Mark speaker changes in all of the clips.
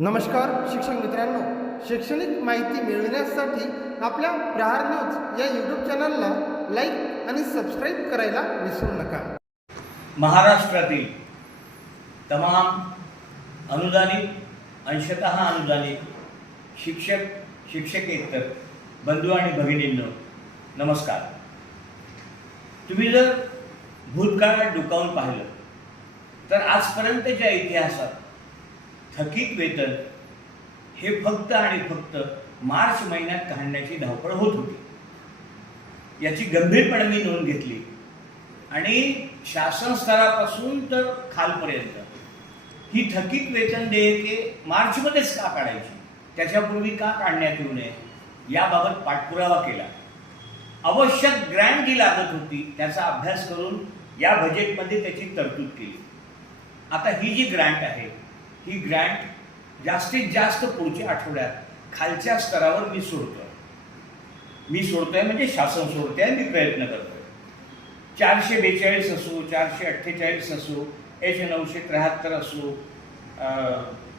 Speaker 1: नमस्कार शिक्षक मित्रांनो. शैक्षणिक माहिती मिळविण्यासाठी आपल्या प्रहार न्यूज या यूट्यूब चॅनलला लाईक आणि सबस्क्राईब करायला विसरू नका.
Speaker 2: महाराष्ट्रातील तमाम अनुदानित अंशतः अनुदानित शिक्षक शिक्षकेतर बंधू आणि भगिनींनो नमस्कार. तुम्ही जर भूतकाळात डोकावून पाहिलं तर आजपर्यंतच्या इतिहासात थकीत वेतन हे फक्त आणि फक्त मार्च महिन्यात काढण्याची धावपळ होत होती. याची गंभीरपणे मी नोंद घेतली. आणि शासन स्तरापासून तर खालपर्यंत. ही थकीत वेतन देयके मार्चमध्येच का काढायची? त्याच्यापूर्वी का काढण्यात येऊ नये? याबाबत पाठपुरावा केला. आवश्यक ग्रँड जी लागत होती त्याचा अभ्यास करून या बजेटमध्ये त्याची तरतूद केली. आता ही जी ग्रँट आहे ही ग्रँट जास्तीत जास्त पुढच्या आठवड्यात खालच्या स्तरावर मी सोडतोय. मी सोडतोय म्हणजे शासन सोडतोय मी प्रयत्न करतोय. चारशे बेचाळीस असो चारशे अठ्ठेचाळीस असो एच नऊशे त्र्याहत्तर असो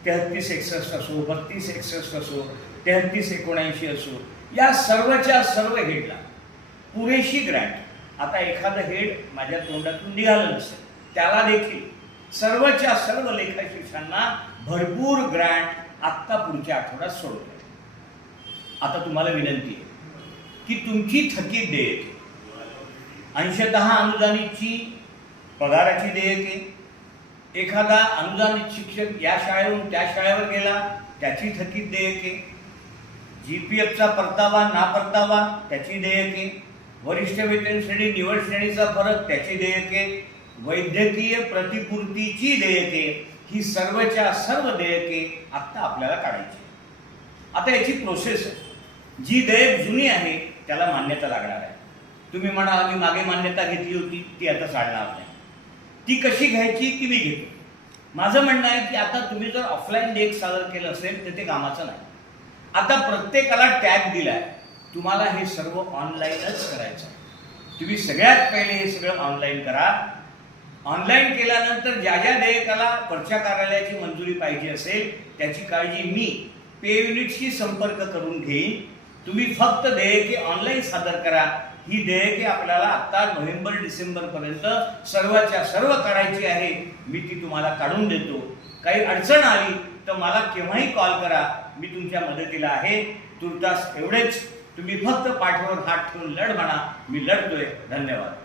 Speaker 2: तेहत्तीस एकसष्ट असो बत्तीस एकसष्ट असो तेहत्तीस एकोणऐंशी असो या सर्वच्या सर्व हेडला पुरेशी ग्रँट आता एखादं हेड माझ्या तोंडातून निघालं नसेल त्याला देखील सर्वच्या सर्व लेखाशिक्षांना भरपूर ग्रँट आत्ता पुढच्या आठवड्यात सोडवले आता तुम्हाला विनंती आहे की तुमची थकीत देयके अंशतः अनुदानितची पगाराची देयके एखादा अनुदानित शिक्षक या शाळेहून त्या शाळेवर गेला त्याची थकीत देयके जी पी एफचा परतावा ना परतावा त्याची देयके वरिष्ठ वेतन श्रेणी निवड श्रेणीचा फरक त्याची देयके वैद्यकीय प्रतिपूर्तीची देयके ही सर्वच्या सर्व देयके आत्ता आपल्याला काढायची आता याची प्रोसेस आहे. जी देयक जुनी आहे त्याला मान्यता लागणार आहे. तुम्ही म्हणा आम्ही मागे मान्यता घेतली होती ती आता चालणार नाही. ती कशी घ्यायची ती मी घेतो. माझं म्हणणं आहे की आता तुम्ही जर ऑफलाईन लेख सादर केलं असेल तर ते कामाचं नाही. आता प्रत्येकाला टॅग दिलाय तुम्हाला हे सर्व ऑनलाईनच करायचं आहे. तुम्ही सगळ्यात पहिले हे सगळं ऑनलाईन करा ऑनलाईन केल्यानंतर ज्या ज्या देयकाला वरच्या कार्यालयाची मंजुरी पाहिजे असेल त्याची काळजी मी पे युनिटशी संपर्क करून घेईन. तुम्ही फक्त देयके ऑनलाईन सादर करा. ही देयके आपल्याला आता नोव्हेंबर डिसेंबरपर्यंत सर्वच्या सर्व काढायची आहे. मी ती तुम्हाला काढून देतो. काही अडचण आली तर मला केव्हाही कॉल करा. मी तुमच्या मदतीला आहे. तुर्तास एवढेच. तुम्ही फक्त पाठीवर हात ठेवून लढ म्हणा. मी लढतोय. धन्यवाद.